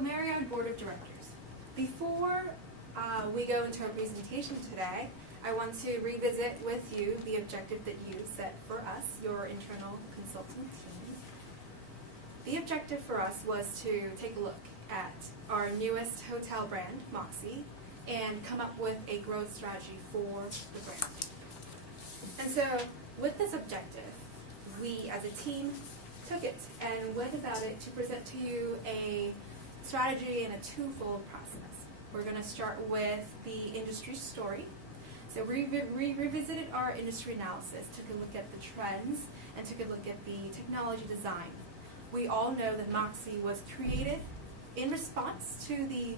Marriott Board of Directors. Before we go into our presentation today, I want to revisit with you the objective that you set for us, your internal consultant team. The objective for us was to take a look at our newest hotel brand, Moxy, and come up with a growth strategy for the brand. And so, with this objective, we as a team took it and went about it to present to you a strategy in a twofold process. We're going to start with the industry story. So we revisited our industry analysis, took a look at the trends, and took a look at the technology design. We all know that Moxy was created in response to the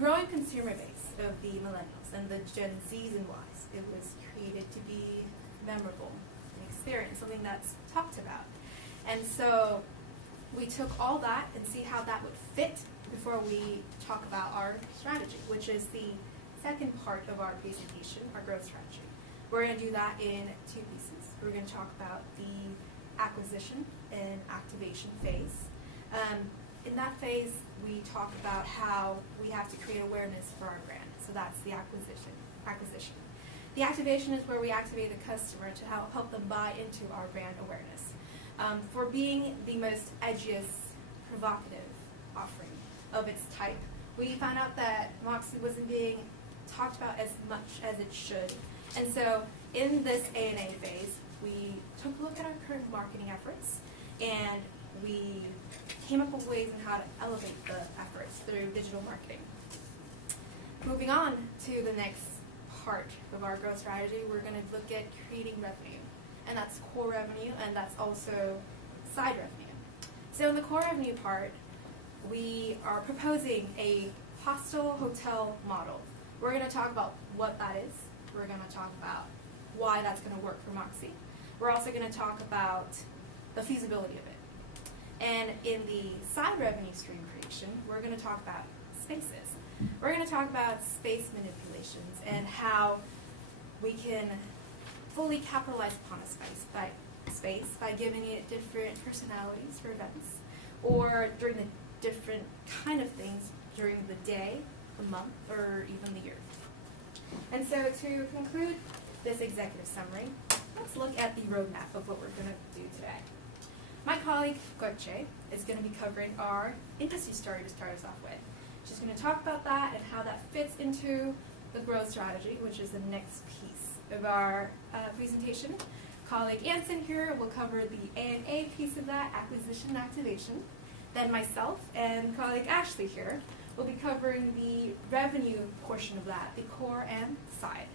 growing consumer base of the millennials and the Gen Zs and Ys. It was created to be memorable, an experience, something that's talked about. And so we took all that and see how that would fit before we talk about our strategy, which is the second part of our presentation, our growth strategy. We're going to do that in two pieces. We're going to talk about the acquisition and activation phase. In that phase, we talk about how we have to create awareness for our brand. So that's the acquisition. The activation is where we activate the customer to help them buy into our brand awareness. For being the most edgiest, provocative offering of its type, we found out that Moxy wasn't being talked about as much as it should. And so in this A&A phase, we took a look at our current marketing efforts, and we came up with ways on how to elevate the efforts through digital marketing. Moving on to the next part of our growth strategy, we're going to look at creating revenue. And that's core revenue, and that's also side revenue. So in the core revenue part, we are proposing a hostel hotel model. We're going to talk about what that is. We're going to talk about why that's going to work for Moxy. We're also going to talk about the feasibility of it. And in the side revenue stream creation, we're going to talk about spaces. We're going to talk about space manipulations and how we can fully capitalize upon a space by giving it different personalities for events, or during the different kind of things during the day, the month, or even the year. And so to conclude this executive summary, let's look at the roadmap of what we're going to do today. My colleague, Moxy, is going to be covering our industry story to start us off with. She's going to talk about that and how that fits into the growth strategy, which is the next piece of our presentation. Colleague Anson here will cover the A&A piece of that, acquisition and activation. Then myself and colleague Ashley here will be covering the revenue portion of that, the core and side.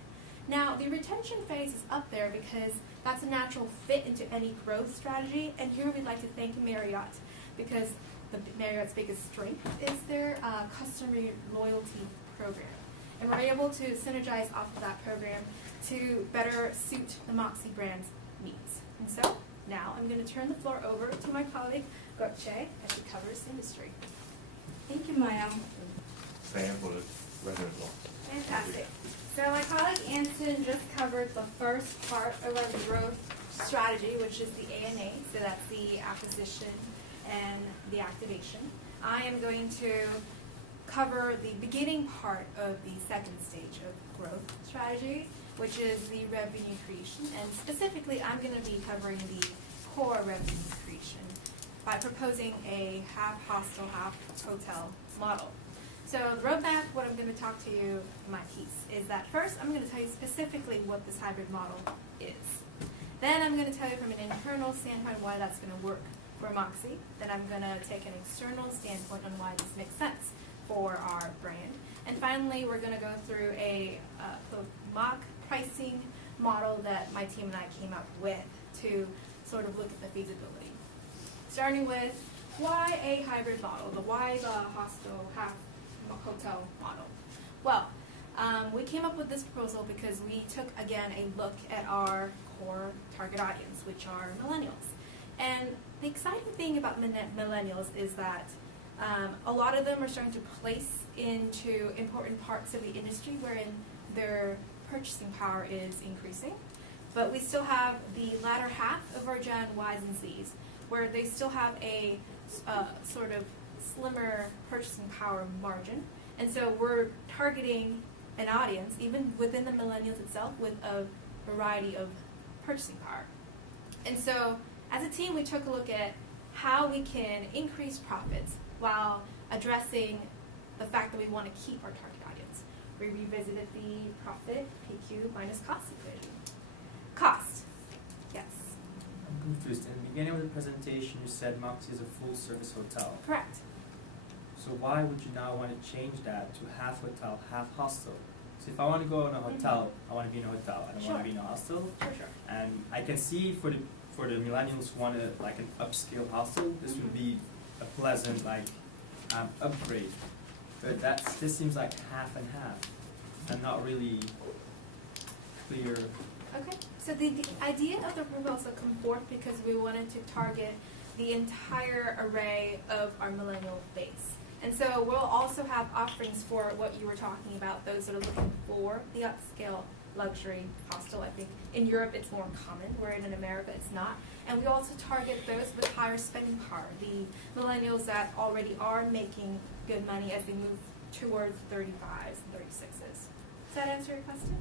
Now, the retention phase is up there because that's a natural fit into any growth strategy, and here we'd like to thank Marriott because Marriott's biggest strength is their customer loyalty program. And we're able to synergize off of that program to better suit the Moxy brand's needs. And so, now I'm going to turn the floor over to my colleague, Moxy, as she covers industry. Thank you, Maya. Sam for the resident law. Fantastic. So my colleague Anson just covered the first part of our growth strategy, which is the A&A, so that's the acquisition and the activation. I am going to cover the beginning part of the second stage of growth strategy, which is the revenue creation, and specifically I'm going to be covering the core revenue creation by proposing a half hostel, half hotel model. So the roadmap, what I'm going to talk to you in my piece is that first I'm going to tell you specifically what this hybrid model is. Then I'm going to tell you from an internal standpoint why that's going to work for Moxy. Then I'm going to take an external standpoint on why this makes sense for our brand. And finally, we're going to go through a mock pricing model that my team and I came up with to sort of look at the feasibility. Starting with why a hybrid model, why the hostel half hotel model. Well, we came up with this proposal because we took, again, a look at our core target audience, which are millennials. And the exciting thing about millennials is that a lot of them are starting to place into important parts of the industry wherein their purchasing power is increasing. But we still have the latter half of our Gen Ys and Zs, where they still have a sort of slimmer purchasing power margin. And so we're targeting an audience, even within the millennials itself, with a variety of purchasing power. And so as a team, we took a look at how we can increase profits while addressing the fact that we want to keep our target audience. We revisited the profit PQ minus cost equation. Cost, yes, I'm confused. In the beginning of the presentation, you said Moxy is a full-service hotel. correct. So why would you now want to change that to half hotel, half hostel? So if I want to go in a hotel, I want to be in a hotel. I don't want to be in a hostel. Sure. And I can see for the millennials who want like an upscale hostel, this would be a pleasant upgrade. But this seems like half and half, and not really clear. Okay, so the idea of the group also come forth because we wanted to target the entire array of our millennial base. And so we'll also have offerings for what you were talking about, those that are looking for the upscale luxury hostel. I think in Europe it's more common, where in America it's not. And we also target those with higher spending power, the millennials that already are making good money as they move towards 35s and 36s. Does that answer your question?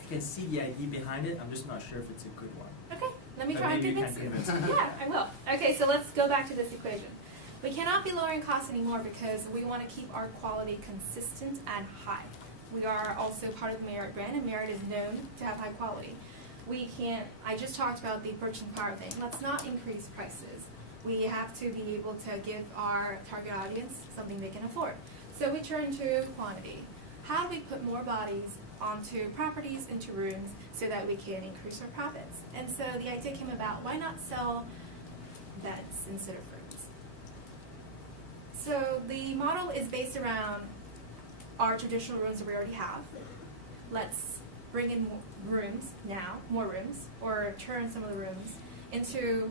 I can see the idea behind it. I'm just not sure if it's a good one. Okay, let me But try and maybe you convince can you. convince me. Yeah, I will. Okay, so let's go back to this equation. We cannot be lowering costs anymore because we want to keep our quality consistent and high. We are also part of the Marriott brand, and Marriott is known to have high quality. We can't, I just talked about the purchasing power thing. Let's not increase prices. We have to be able to give our target audience something they can afford. So we turn to quantity. How do we put more bodies onto properties, into rooms, so that we can increase our profits? And so the idea came about, why not sell beds instead of rooms? So the model is based around our traditional rooms that we already have. Let's bring in rooms now, more rooms, or turn some of the rooms into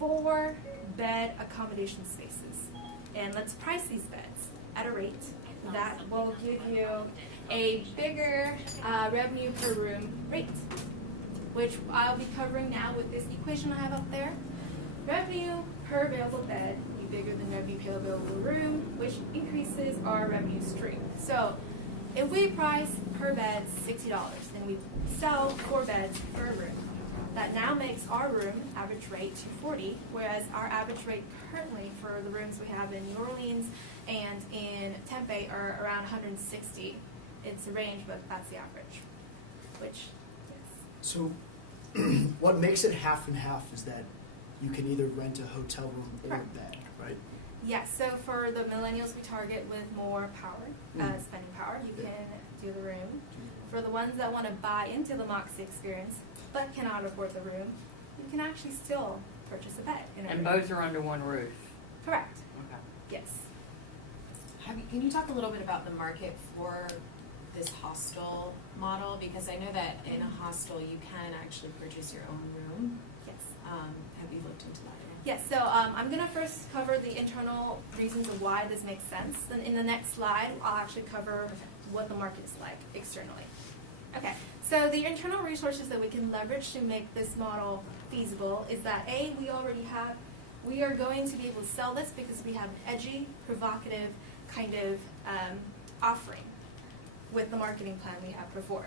4-bed accommodation spaces. And let's price these beds at a rate that will give you a bigger revenue per room rate, which I'll be covering now with this equation I have up there. Revenue per available bed will be bigger than revenue per available room, which increases our revenue stream. So if we price per bed $60 and we sell 4 beds per room, that now makes our room average rate $240, whereas our average rate currently for the rooms we have in New Orleans and in Tempe are around $160. It's a range, but that's the average, which, yes. So what makes it half and half is that you can either rent a hotel room or a Correct. bed, right? Yes, so for the millennials we target with more power, spending power, you can do the room. For the ones that want to buy into the Moxy experience but cannot afford the room, you can actually still purchase a bed in a And room. both are under one roof. Correct, Okay. yes. Can you talk a little bit about the market for this hostel model? Because I know that in a hostel you can actually purchase your own room. Yes. Have you looked into that? Yes, so I'm going to first cover the internal reasons of why this makes sense. Then in the next slide, I'll actually cover what the market is like externally. Okay, so the internal resources that we can leverage to make this model feasible is that A, we are going to be able to sell this because we have an edgy, provocative kind of offering with the marketing plan we have before.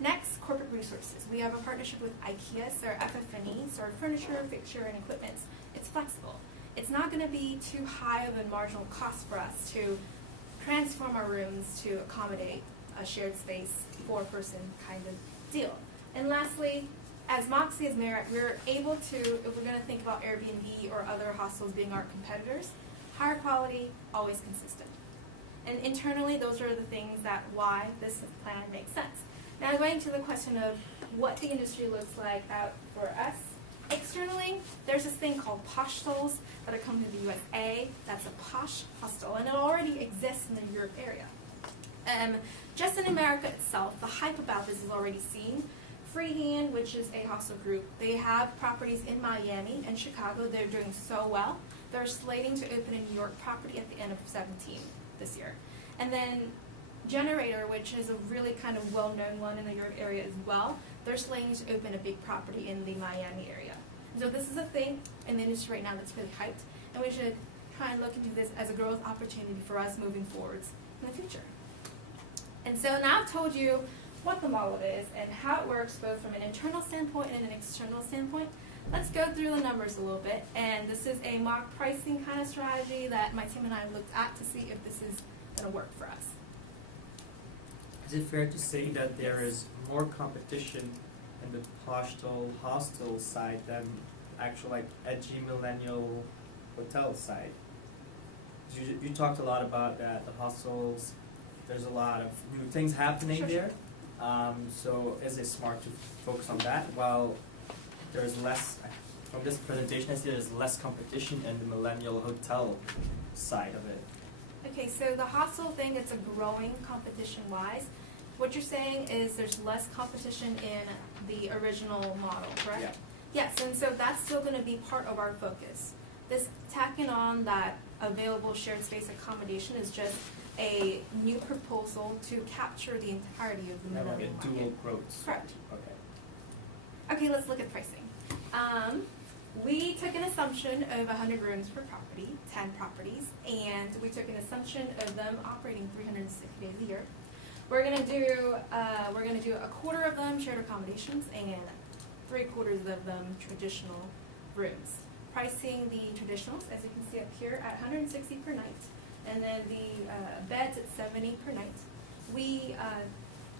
Next, corporate resources. We have a partnership with IKEA, so our FF&E, so our furniture, fixture, and equipment. It's flexible. It's not going to be too high of a marginal cost for us to transform our rooms to accommodate a shared space, 4-person kind of deal. And lastly, as Moxy, as Marriott, we're able to, if we're going to think about Airbnb or other hostels being our competitors, higher quality, always consistent. And internally, those are the things that why this plan makes sense. Now going to the question of what the industry looks like out for us. Externally, there's this thing called poshtels that are coming to the USA. That's a posh hostel, and it already exists in the Europe area. Just in America itself, the hype about this is already seen. Freehand, which is a hostel group, they have properties in Miami and Chicago. They're doing so well. They're slating to open a New York property at the end of 2017 this year. And then Generator, which is a really kind of well-known one in the Europe area as well, they're slating to open a big property in the Miami area. So this is a thing in the industry right now that's really hyped, and we should try and look into this as a growth opportunity for us moving forwards in the future. And so now I've told you what the model is and how it works both from an internal standpoint and an external standpoint. Let's go through the numbers a little bit, and this is a mock pricing kind of strategy that my team and I looked at to see if this is going to work for us. Is it fair to say that there is more competition in the hostel side than actual like edgy millennial hotel side? You talked a lot about that, the hostels, there's a lot of new things happening Sure. there. So is it smart to focus on that while there's less, from this presentation I see there's less competition in the millennial hotel side of it? Okay, so the hostel thing, it's a growing competition-wise. What you're saying is there's less competition in the original model, correct? Yeah. Yes, and so that's still going to be part of our focus. This tacking on that available shared space accommodation is just a new proposal to capture the entirety of the Kind of like millennial a dual market. growth. Correct. Okay. Okay, let's look at pricing. We took an assumption of 100 rooms per property, 10 properties, and we took an assumption of them operating 360 days a year. We're gonna do a quarter of them shared accommodations and 3/4 of them traditional rooms. Pricing the traditionals, as you can see up here, at 160 per night, and then the beds at 70 per night. We,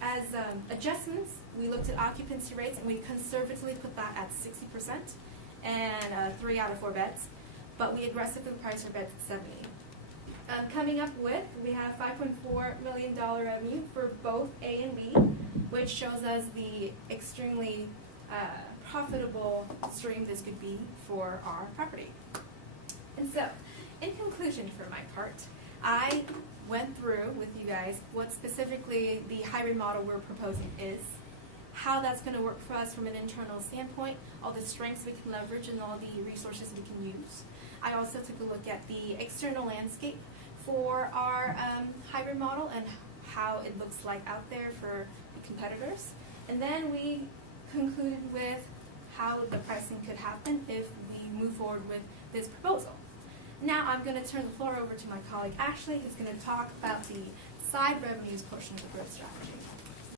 as adjustments, we looked at occupancy rates and we conservatively put that at 60% and 3 out of 4 beds, but we aggressively priced our beds at 70. Coming up with, we have $5.4 million revenue for both A and B, which shows us the extremely profitable stream this could be for our property. And so, in conclusion for my part, I went through with you guys what specifically the hybrid model we're proposing is, how that's going to work for us from an internal standpoint, all the strengths we can leverage and all the resources we can use. I also took a look at the external landscape for our hybrid model and how it looks like out there for the competitors. And then we concluded with how the pricing could happen if we move forward with this proposal. Now I'm going to turn the floor over to my colleague Ashley, who's going to talk about the side revenues portion of the growth strategy.